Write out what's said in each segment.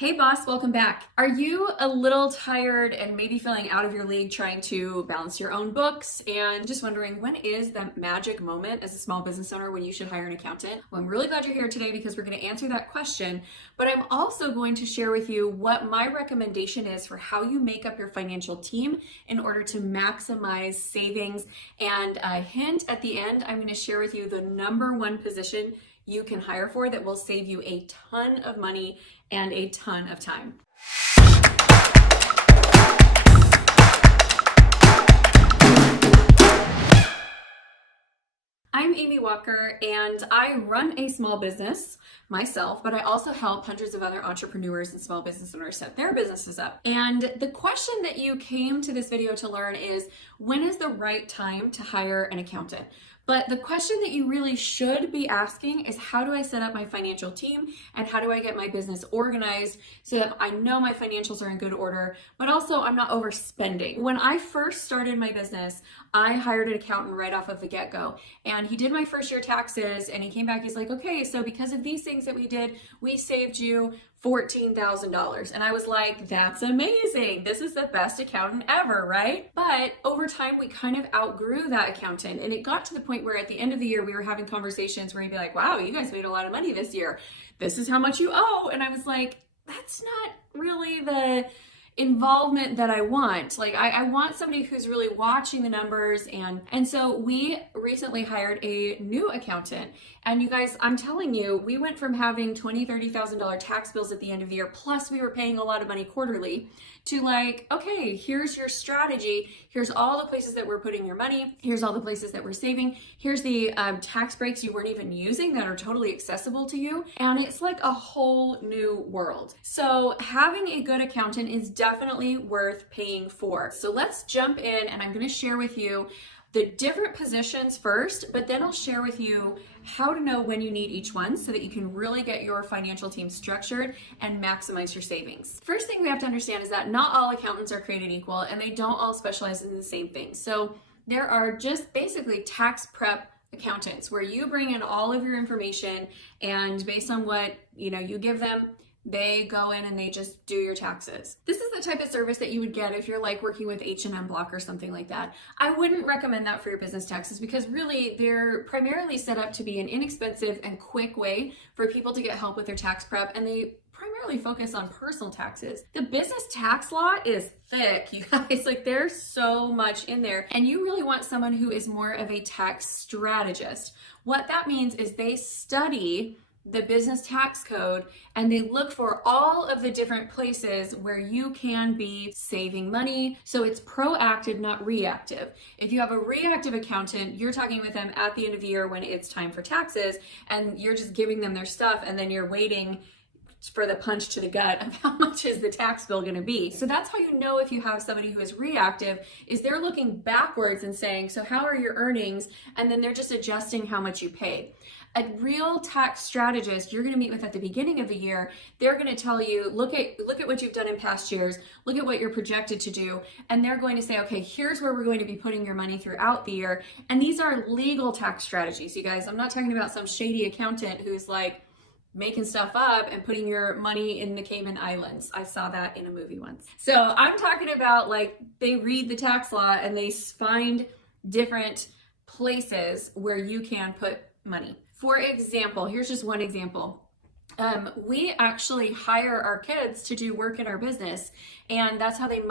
Hey boss, welcome back. Are you a little tired and maybe feeling out of your league trying to balance your own books and just wondering when is the magic moment as a small business owner when you should hire an accountant? Well, I'm really glad you're here today because we're going to answer that question, but I'm also going to share with you what my recommendation is for how you make up your financial team in order to maximize savings. And a hint at the end, I'm going to share with you the number one position you can hire for that will save you a ton of money and a ton of time. I'm Amy Walker and I run a small business myself, but I also help hundreds of other entrepreneurs and small business owners set their businesses up. And the question that you came to this video to learn is, when is the right time to hire an accountant? But the question that you really should be asking is, how do I set up my financial team and how do I get my business organized so that I know my financials are in good order, but also I'm not overspending. When I first started my business, I hired an accountant right off of the get-go, and he did my first year taxes and he came back, he's like, okay, so because of these things that we did, we saved you $14,000. And I was like, that's amazing. This is the best accountant ever, right? But over time, we kind of outgrew that accountant. And it got to the point where at the end of the year, we were having conversations where he'd be like, wow, you guys made a lot of money this year. This is how much you owe. And I was like, that's not really the involvement that I want. Like I want somebody who's really watching the numbers, and so we recently hired a new accountant. And you guys, I'm telling you, we went from having $20,000-$30,000 tax bills at the end of the year, plus we were paying a lot of money quarterly, to like, okay, here's your strategy. Here's all the places that we're putting your money. Here's all the places that we're saving. Here's the tax breaks you weren't even using that are totally accessible to you. And it's like a whole new world. So having a good accountant is definitely worth paying for. So let's jump in, and I'm going to share with you the different positions first, but then I'll share with you how to know when you need each one so that you can really get your financial team structured and maximize your savings. First thing we have to understand is that not all accountants are created equal and they don't all specialize in the same thing. So there are just basically tax prep accountants where you bring in all of your information, and based on what you give them, they go in and they just do your taxes. This is the type of service that you would get if you're like working with H&M Block or something like that. I wouldn't recommend that for your business taxes because really they're primarily set up to be an inexpensive and quick way for people to get help with their tax prep, and they primarily focus on personal taxes. The business tax law is thick, you guys. Like there's so much in there, and you really want someone who is more of a tax strategist. What that means is they study the business tax code and they look for all of the different places where you can be saving money. So it's proactive, not reactive. If you have a reactive accountant, you're talking with them at the end of the year when it's time for taxes, and you're just giving them their stuff, and then you're waiting for the punch to the gut of how much is the tax bill going to be. So that's how you know if you have somebody who is reactive, is they're looking backwards and saying, so how are your earnings? And then they're just adjusting how much you paid. A real tax strategist you're going to meet with at the beginning of the year, they're going to tell you, look at what you've done in past years, look at what you're projected to do, and they're going to say, okay, here's where we're going to be putting your money throughout the year. And these are legal tax strategies, you guys. I'm not talking about some shady accountant who's like making stuff up and putting your money in the Cayman Islands. I saw that in a movie once. So I'm talking about like they read the tax law and they find different places where you can put money. For example, here's just one example. We actually hire our kids to do work in our business, and that's how they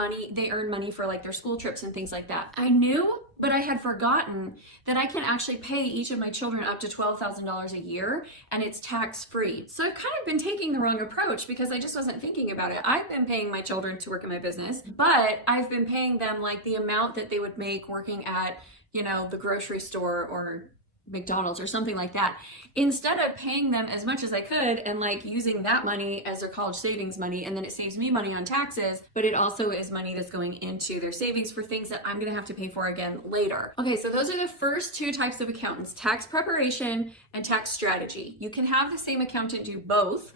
earn money for like their school trips and things like that. I knew, but I had forgotten that I can actually pay each of my children up to $12,000 a year, and it's tax-free. So I've kind of been taking the wrong approach because I just wasn't thinking about it. I've been paying my children to work in my business, but I've been paying them like the amount that they would make working at, the grocery store or McDonald's or something like that, instead of paying them as much as I could and like using that money as their college savings money, and then it saves me money on taxes, but it also is money that's going into their savings for things that I'm gonna have to pay for again later. Okay, so those are the first two types of accountants: tax preparation and tax strategy. You can have the same accountant do both.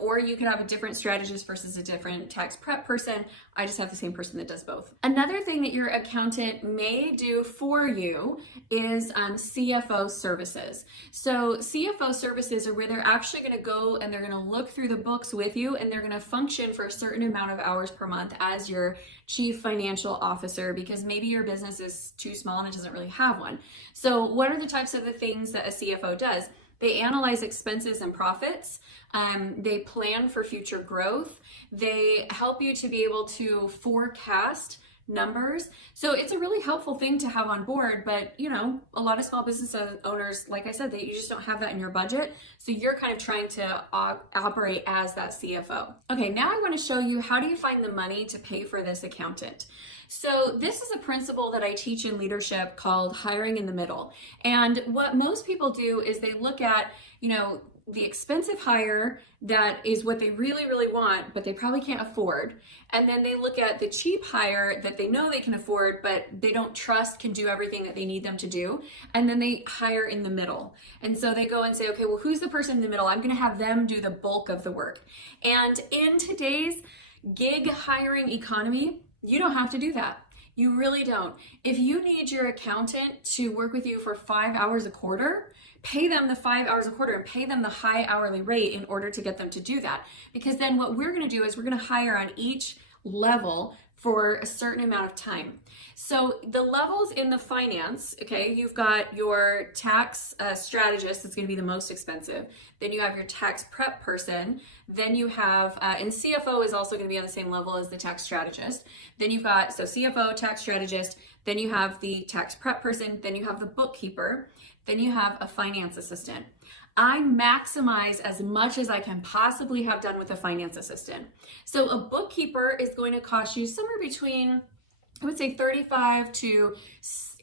or you could have a different strategist versus a different tax prep person. I just have the same person that does both. Another thing that your accountant may do for you is CFO Services. So CFO Services are where they're actually going to go and they're going to look through the books with you, and they're going to function for a certain amount of hours per month as your chief financial officer, because maybe your business is too small and it doesn't really have one. So what are the types of the things that a CFO does? They analyze expenses and profits. They plan for future growth. They help you to be able to forecast numbers. So it's a really helpful thing to have on board, but you know, a lot of small business owners, like I said, you just don't have that in your budget. So you're kind of trying to operate as that CFO. Okay, now I want to show you how do you find the money to pay for this accountant. So this is a principle that I teach in leadership called hiring in the middle. And what most people do is they look at, you know, the expensive hire that is what they really, really want, but they probably can't afford. And then they look at the cheap hire that they know they can afford, but they don't trust can do everything that they need them to do. And then they hire in the middle. And so they go and say, okay, well, who's the person in the middle? I'm going to have them do the bulk of the work. And in today's gig hiring economy, you don't have to do that. You really don't. If you need your accountant to work with you for 5 hours a quarter, pay them the 5 hours a quarter and pay them the high hourly rate in order to get them to do that. Because then what we're going to do is we're going to hire on each level for a certain amount of time. So the levels in the finance, okay, you've got your tax strategist, that's going to be the most expensive. Then you have your tax prep person. Then you have, and CFO is also going to be on the same level as the tax strategist. Then you've got, so CFO, tax strategist, then you have the tax prep person, then you have the bookkeeper, then you have a finance assistant. I maximize as much as I can possibly have done with a finance assistant. So a bookkeeper is going to cost you somewhere between, I would say $35 to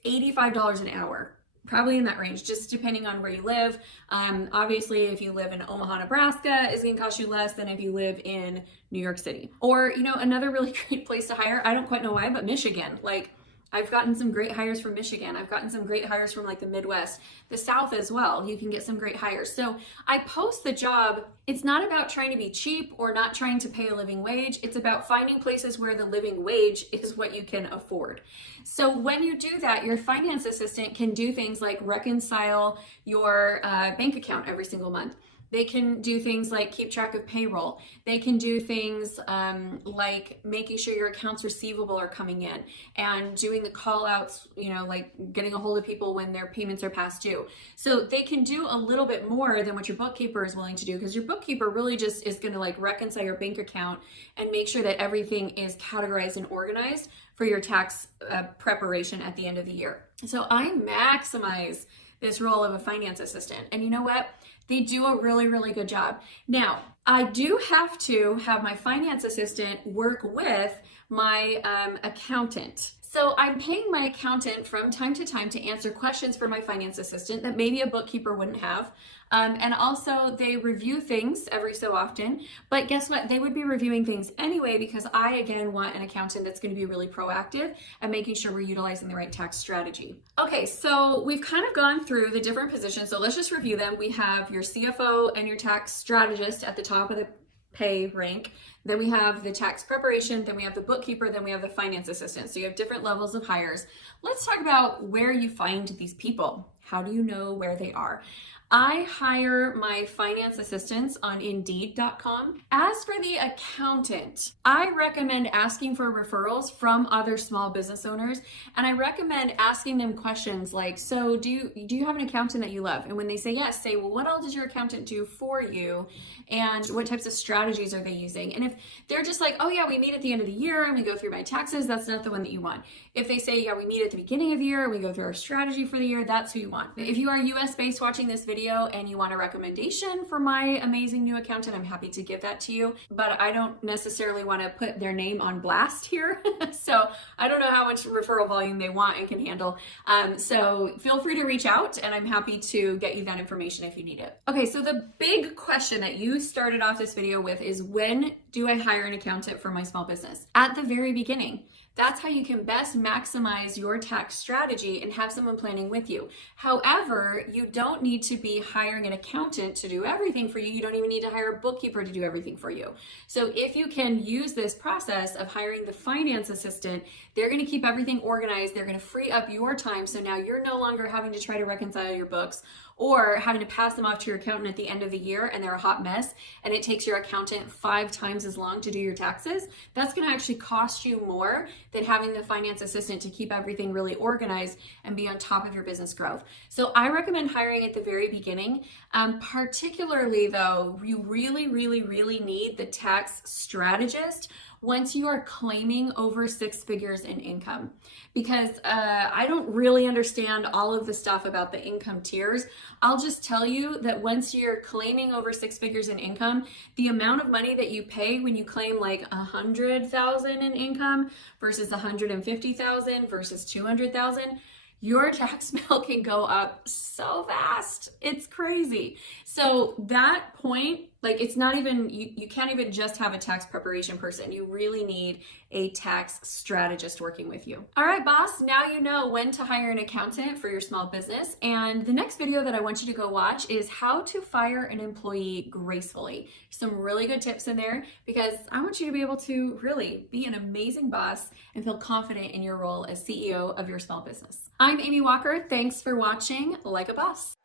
$85 an hour. Probably in that range, just depending on where you live. Obviously, if you live in Omaha, Nebraska, it's going to cost you less than if you live in New York City. Or, you know, another really great place to hire, I don't quite know why, but Michigan. Like, I've gotten some great hires from Michigan. I've gotten some great hires from like the Midwest, the South as well. You can get some great hires. So I post the job. It's not about trying to be cheap or not trying to pay a living wage. It's about finding places where the living wage is what you can afford. So when you do that, your finance assistant can do things like reconcile your bank account every single month. They can do things like keep track of payroll. They can do things like making sure your accounts receivable are coming in and doing the call outs, you know, like getting a hold of people when their payments are past due. So they can do a little bit more than what your bookkeeper is willing to do, because your bookkeeper really just is going to like reconcile your bank account and make sure that everything is categorized and organized for your tax preparation at the end of the year. So I maximize this role of a finance assistant. And you know what? They do a really, really good job. Now, I do have to have my finance assistant work with my accountant. So I'm paying my accountant from time to time to answer questions for my finance assistant that maybe a bookkeeper wouldn't have. And also they review things every so often, but guess what? They would be reviewing things anyway, because I, again, want an accountant that's going to be really proactive and making sure we're utilizing the right tax strategy. Okay, so we've kind of gone through the different positions. So let's just review them. We have your CFO and your tax strategist at the top of the pay rank. Then we have the tax preparation, then we have the bookkeeper, then we have the finance assistant. So you have different levels of hires. Let's talk about where you find these people. How do you know where they are? I hire my finance assistants on Indeed.com. As for the accountant, I recommend asking for referrals from other small business owners, and I recommend asking them questions like, so do you have an accountant that you love? And when they say yes, say, well, what all does your accountant do for you? And what types of strategies are they using? And if they're just like, oh yeah, we meet at the end of the year and we go through my taxes, that's not the one that you want. If they say, yeah, we meet at the beginning of the year and we go through our strategy for the year, that's who you want. If you are US based watching this video and you want a recommendation for my amazing new accountant, I'm happy to give that to you, but I don't necessarily want to put their name on blast here. So I don't know how much referral volume they want and can handle. So feel free to reach out and I'm happy to get you that information if you need it. Okay, so the big question that you started off this video with is, when do I hire an accountant for my small business? At the very beginning. That's how you can best maximize your tax strategy and have someone planning with you. However, you don't need to be hiring an accountant to do everything for you. You don't even need to hire a bookkeeper to do everything for you. So if you can use this process of hiring the finance assistant, they're going to keep everything organized. They're going to free up your time. So now you're no longer having to try to reconcile your books or having to pass them off to your accountant at the end of the year and they're a hot mess and it takes your accountant 5 times as long to do your taxes. That's going to actually cost you more than having the finance assistant to keep everything really organized and be on top of your business growth. So I recommend hiring at the very beginning. Particularly though, you really need the tax strategist once you are claiming over 6 figures in income. Because I don't really understand all of the stuff about the income tiers. I'll just tell you that once you're claiming over 6 figures in income, the amount of money that you pay when you claim like 100,000 in income versus 150,000 versus 200,000, your tax bill can go up so fast. It's crazy. So that point, like it's not even, you can't even just have a tax preparation person. You really need a tax strategist working with you. All right, boss, now you know when to hire an accountant for your small business. And the next video that I want you to go watch is how to fire an employee gracefully. Some really good tips in there because I want you to be able to really be an amazing boss and feel confident in your role as CEO of your small business. I'm Amy Walker. Thanks for watching Like a Boss.